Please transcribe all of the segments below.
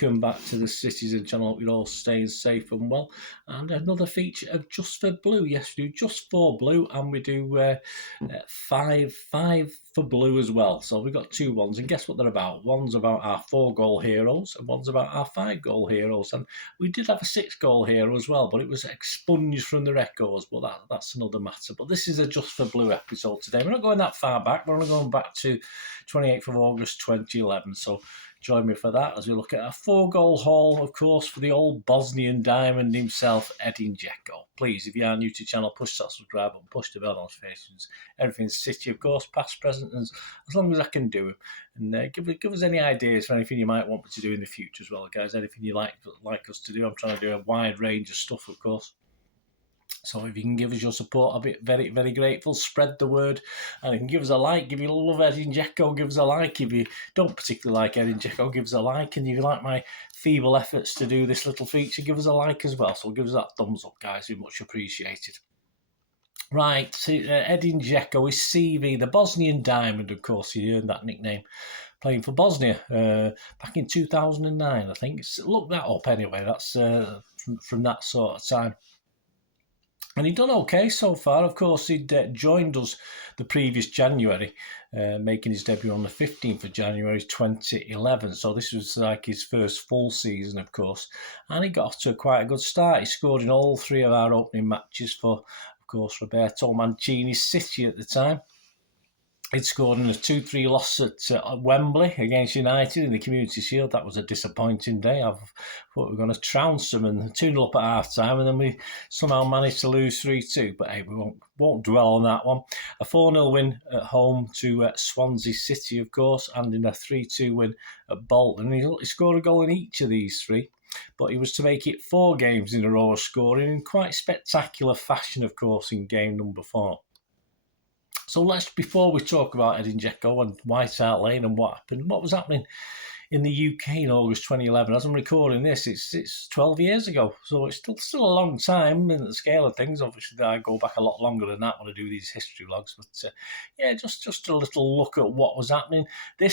welcome back to the Citizen channel. Hope you're all staying safe and well. And another feature of Just for Blue. Yes, we do Just for Blue, and we do five for Blue as well. So we've got two ones, and guess what they're about? One's about our 4-goal heroes, and one's about our 5-goal heroes. And we did have a 6-goal hero as well, but it was expunged from the records. But that's another matter. But this is a Just for Blue episode today. We're not going that far back. We're only going back to 28th of August 2011. So join me for that as we look at a 4-goal haul, of course, for the old Bosnian diamond himself, Edin Dzeko. Please, if you are new to the channel, push that subscribe button, push the bell notifications. Everything's City, of course, past, present, and as long as I can do it. And give us any ideas for anything you might want me to do in the future as well, guys. Anything you like us to do. I'm trying to do a wide range of stuff, of course. So if you can give us your support, I'll be very, very grateful. Spread the word. And you can give us a like. If you love Edin Dzeko, give us a like. If you don't particularly like Edin Dzeko, give us a like. And if you like my feeble efforts to do this little feature, give us a like as well. So give us that thumbs up, guys. We're much appreciated. Right, Edin Dzeko, his CV, the Bosnian Diamond, of course. He earned that nickname playing for Bosnia back in 2009, I think. Look that up anyway. That's from that sort of time. And he'd done okay so far. Of course, he'd joined us the previous January, making his debut on the 15th of January 2011. So this was like his first full season, of course. And he got off to quite a good start. He scored in all 3 of our opening matches for, of course, Roberto Mancini's City at the time. He'd scored in a 2-3 loss at Wembley against United in the Community Shield. That was a disappointing day. I thought we were going to trounce them, and 2-0 up at half-time, and then we somehow managed to lose 3-2. But hey, we won't dwell on that one. A 4-0 win at home to Swansea City, of course, and in a 3-2 win at Bolton. He scored a goal in each of these 3. But he was to make it 4 games in a row of scoring in quite spectacular fashion, of course, in game number 4. So before we talk about Edin Dzeko and White Hart Lane and what was happening in the UK in August 2011. As I'm recording this, it's 12 years ago, so it's still a long time in the scale of things. Obviously, I go back a lot longer than that when I do these history logs. But yeah, just a little look at what was happening. I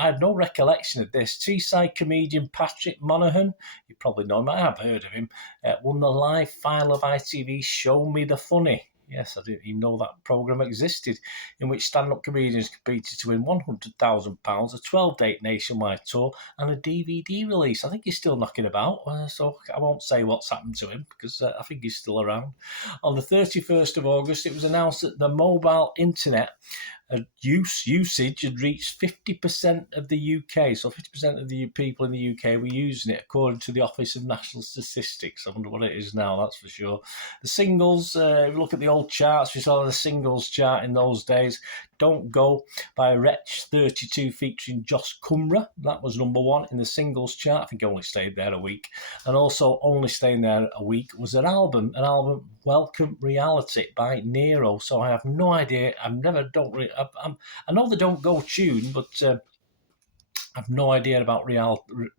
had no recollection of this. Teesside comedian Patrick Monaghan, you probably know him. I have heard of him. Won the live file of ITV Show Me the Funny. Yes, I didn't even know that programme existed, in which stand-up comedians competed to win £100,000, a 12-date nationwide tour, and a DVD release. I think he's still knocking about, so I won't say what's happened to him, because I think he's still around. On the 31st of August, it was announced that the mobile internet usage had reached 50% of the UK. So 50% of the people in the UK were using it, according to the Office of National Statistics. I wonder what it is now, that's for sure. The singles, if you look at the old charts, we saw the singles chart in those days. Don't Go by Wretch 32 featuring Josh Cumra. That was number 1 in the singles chart. I think it only stayed there a week. And also only staying there a week was an album Welcome Reality by Nero. So I have no idea. I know the Don't Go tune, but I have no idea about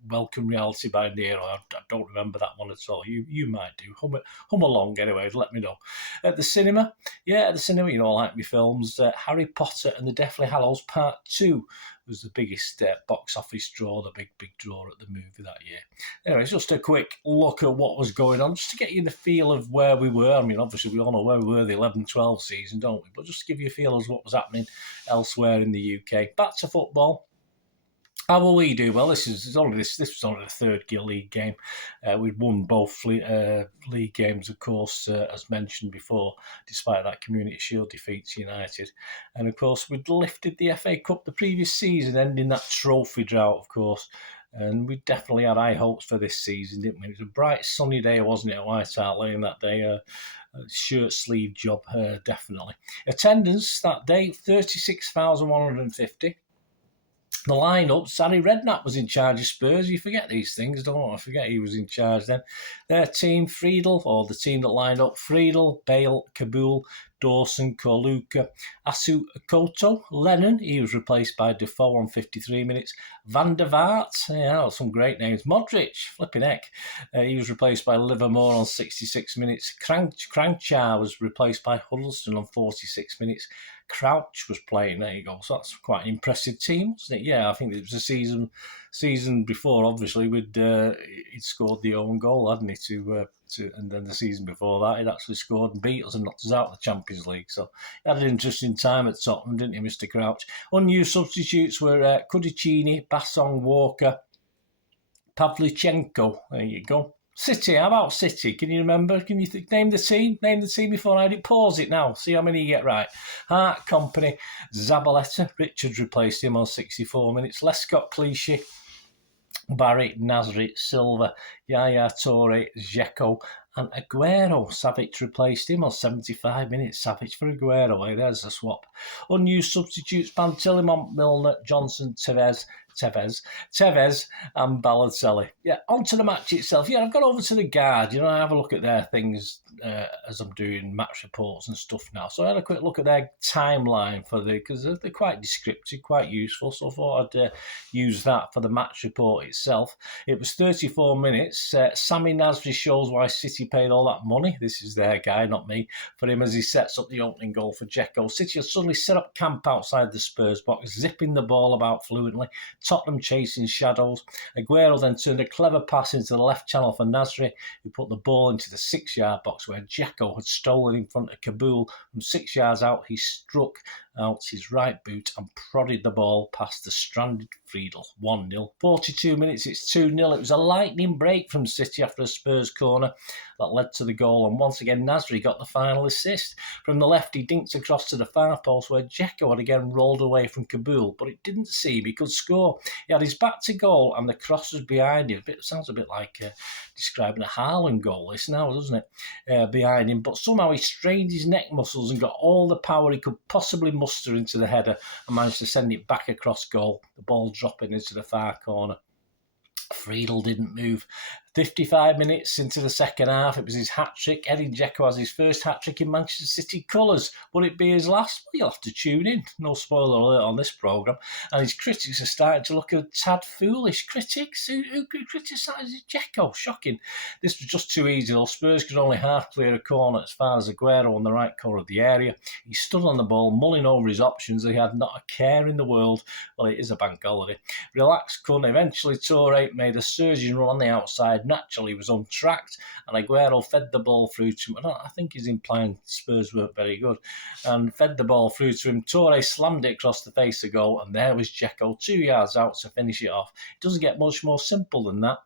Welcome Reality by Nero. I don't remember that one at all. You might do. Hum along anyway, let me know. At the cinema, you know, I like my films. Harry Potter and the Deathly Hallows Part 2 was the biggest box office draw, the big draw at the movie that year. Anyway, it's just a quick look at what was going on, just to get you the feel of where we were. I mean, obviously, we all know where we were the 11-12 season, don't we? But just to give you a feel of what was happening elsewhere in the UK. Back to football. How will we do? Well, this was only the 3rd league game. We'd won both league games, of course, as mentioned before, despite that Community Shield defeat to United. And, of course, we'd lifted the FA Cup the previous season, ending that trophy drought, of course. And we definitely had high hopes for this season, didn't we? It was a bright, sunny day, wasn't it, at White Hart Lane that day? Shirt sleeve job, definitely. Attendance that day, 36,150. The lineup, Sally Redknapp was in charge of Spurs. You forget these things, don't you? I forget he was in charge then. Their team, Friedel, or the team that lined up, Friedel, Bale, Kabul, Dawson, Korluka, Asu Akoto, Lennon, he was replaced by Defoe on 53 minutes. Van der Vaart, yeah, some great names. Modric, flipping heck, he was replaced by Livermore on 66 minutes. Kranjčar was replaced by Huddleston on 46 minutes. Crouch was playing. There you go. So that's quite an impressive team, wasn't it? Yeah, I think it was a season before. Obviously, he'd scored the own goal, hadn't he? And then the season before that, he'd actually scored and beat us and knocked us out of the Champions League. So he had an interesting time at Tottenham, didn't he, Mr. Crouch? Unused substitutes were Kudicini, Bassong, Walker, Pavlyuchenko. There you go. City, how about City? Can you remember? Can you name the team? Name the team before I pause it now. See how many you get right. Hart, Company, Zabaleta. Richards replaced him on 64 minutes. Lescott, Clichy, Barry, Nasri, Silva, Yaya Toure, Dzeko, and Aguero. Savic replaced him on 75 minutes. Savic for Aguero. Hey, there's a swap. Unused substitutes: Pantilimon, Milner, Johnson, Tevez, and Balotelli. Yeah, on to the match itself. Yeah, I've got over to the Guard. I have a look at their things as I'm doing match reports and stuff now. So I had a quick look at their timeline because they're quite descriptive, quite useful. So I thought I'd use that for the match report itself. It was 34 minutes. Sami Nasri shows why City paid all that money. This is their guy, not me, for him as he sets up the opening goal for Dzeko. City has suddenly set up camp outside the Spurs box, zipping the ball about fluently. Tottenham chasing shadows. Aguero then turned a clever pass into the left channel for Nasri, who put the ball into the 6-yard box where Dzeko had stolen in front of Kabul. From 6 yards out, he struck out his right boot and prodded the ball past the stranded Friedel. 1-0. 42 minutes, it's 2-0. It was a lightning break from City after a Spurs corner that led to the goal, and once again Nasri got the final assist. From the left, he dinked across to the far post where Dzeko had again rolled away from Kabul, but it didn't seem he could score. He had his back to goal and the cross was behind him. It sounds a bit like describing a Haaland goal this now, doesn't it? Behind him, but somehow he strained his neck muscles and got all the power he could possibly muster into the header and managed to send it back across goal, the ball dropping into the far corner. Friedel didn't move. 55 minutes into the second half, it was his hat-trick. Edin Dzeko has his first hat-trick in Manchester City colours. Would it be his last? Well, you'll have to tune in. No spoiler alert on this programme. And his critics are starting to look a tad foolish. Critics? Who criticised Dzeko? Shocking. This was just too easy, though. Spurs could only half clear a corner as far as Aguero on the right corner of the area. He stood on the ball, mulling over his options. He had not a care in the world. Well, it is a bank holiday. Relaxed, couldn't. Eventually, Toure made a surging run on the outside. Naturally, he was untracked, and Aguero fed the ball through to him. I think he's implying Spurs weren't very good, and fed the ball through to him. Toure slammed it across the face of goal, and there was Dzeko 2 yards out to finish it off. It doesn't get much more simple than that.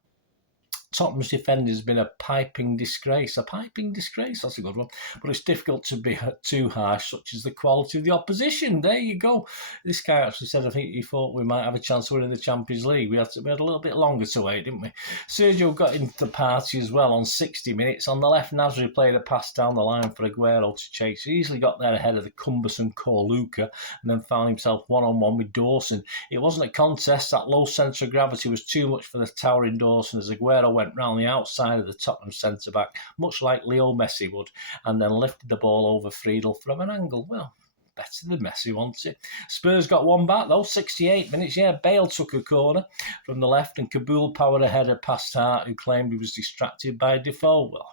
Tottenham's defending has been a piping disgrace. A piping disgrace, that's a good one. But it's difficult to be too harsh, such as the quality of the opposition. There you go. This guy actually said, I think he thought we might have a chance of winning the Champions League. We had a little bit longer to wait, didn't we? Sergio got into the party as well on 60 minutes. On the left, Nasri played a pass down the line for Aguero to chase. He easily got there ahead of the cumbersome Corluka and then found himself one-on-one with Dawson. It wasn't a contest. That low centre of gravity was too much for the towering Dawson as Aguero went round the outside of the Tottenham centre-back, much like Leo Messi would, and then lifted the ball over Friedel from an angle. Well, better than Messi, wasn't it? Spurs got one back, though, 68 minutes. Yeah, Bale took a corner from the left, and Kabul powered a header past Hart, who claimed he was distracted by Defoe. Well,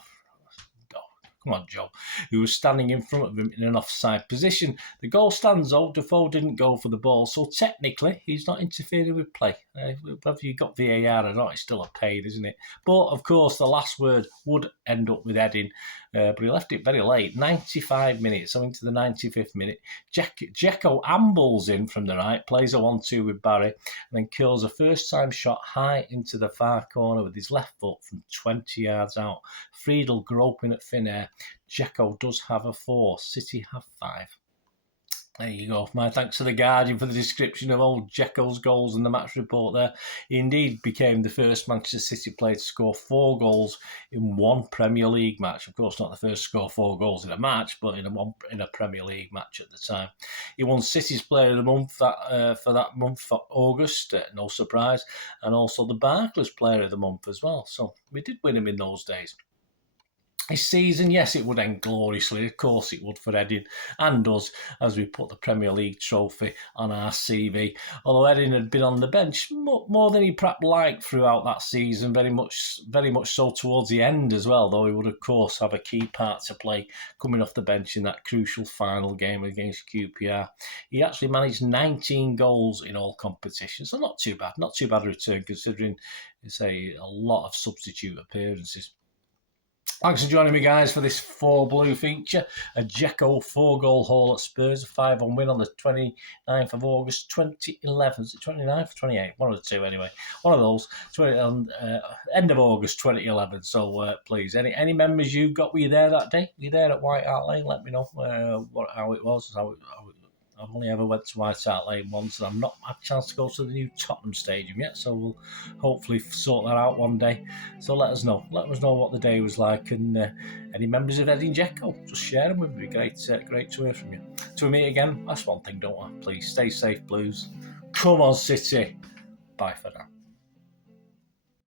come on, Joe, who was standing in front of him in an offside position. The goal stands, though. Defoe didn't go for the ball, so technically he's not interfering with play. Whether you got VAR or not, it's still a pain, isn't it? But, of course, the last word would end up with Edin, but he left it very late. 95 minutes, so into the 95th minute. Dzeko ambles in from the right, plays a 1-2 with Barry, and then kills a first-time shot high into the far corner with his left foot from 20 yards out. Friedel groping at thin air. Dzeko does have a 4. City have 5. There you go. My thanks to The Guardian for the description of old Dzeko's goals in the match report there. He indeed became the first Manchester City player to score 4 goals in one Premier League match. Of course, not the first to score 4 goals in a match, but in a Premier League match at the time. He won City's Player of the Month for that month for August, no surprise, and also the Barclays Player of the Month as well. So we did win him in those days. His season, yes, it would end gloriously. Of course it would for Edding and us, as we put the Premier League trophy on our CV. Although Edding had been on the bench more than he perhaps liked throughout that season, very much so towards the end as well, though he would, of course, have a key part to play coming off the bench in that crucial final game against QPR. He actually managed 19 goals in all competitions, so not too bad return considering, say, a lot of substitute appearances. Thanks for joining me, guys, for this 4 Blue feature. A Dzeko 4-goal haul at Spurs, a 5-1 win on the 29th of August 2011. Is it 29th or 28th? One of the two, anyway. One of those. End of August 2011. So, please, any memories you got? Were you there that day? Were you there at White Hart Lane? Let me know how it was, I've only ever went to White Hart Lane once, and I've not had a chance to go to the new Tottenham Stadium yet, so we'll hopefully sort that out one day. So let us know. Let us know what the day was like, and any members of Edding Dzeko, just share them with me. Great to hear from you. Till we meet again, that's one thing, don't I? Please stay safe, Blues. Come on, City. Bye for now.